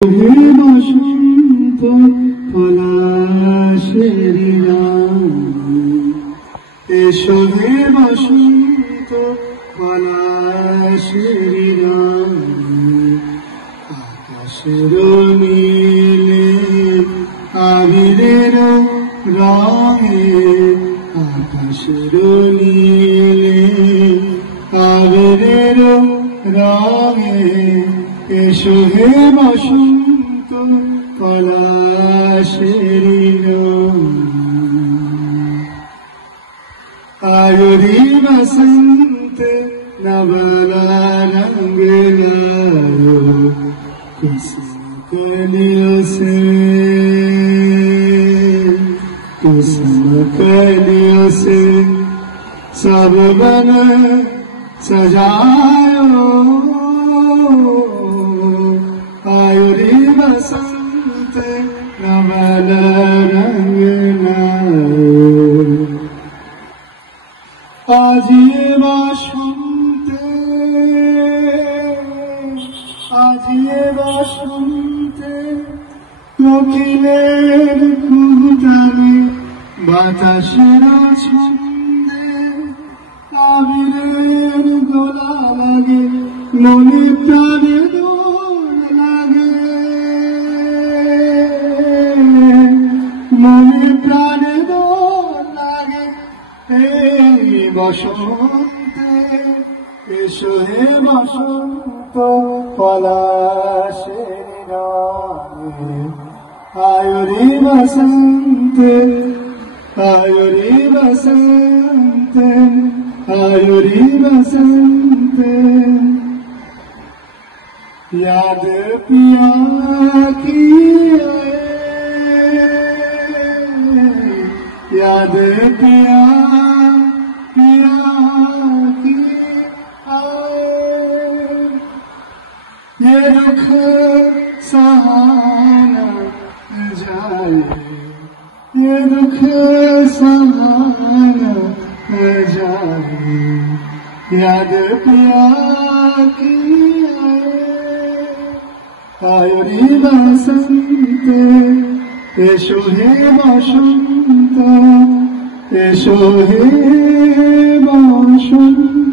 হে বসন্ত পলাশের রানী, এসো হে বসন্ত পলাশের রানী। আকাশের নীলে আবিরের রঙে, আকাশের নীলে আবিরের রঙে, এসো হে বসন্ত পলাশের রানী। आयो रे बसंत नवला रंग लायो, कुसुम कलियों से सब बन सजायो। आयो रे बसंत नवला रंग लायो, আজিয়ে বসন্তে কোকিলের কুহুতানে, বাতাসের ছন্দে আবিরের দোলা লাগে, মনে প্রাণে দোল লাগে, মনে প্রাণে দোল লাগে। এই বসন্তে এসো হে বসন্ত পলাশের রানী। আয়ো রে বসন্তে, আয়ো রে বসন্তে, আয়ো রে বসন্তে। याद पिया की आए, याद पिया पिया की आए। ये दुख सहाना जाए, ये दुख सहाना जाए। याद पिया की आयो रे बसंत, एसो हे बसंत, एसो हे बसंत।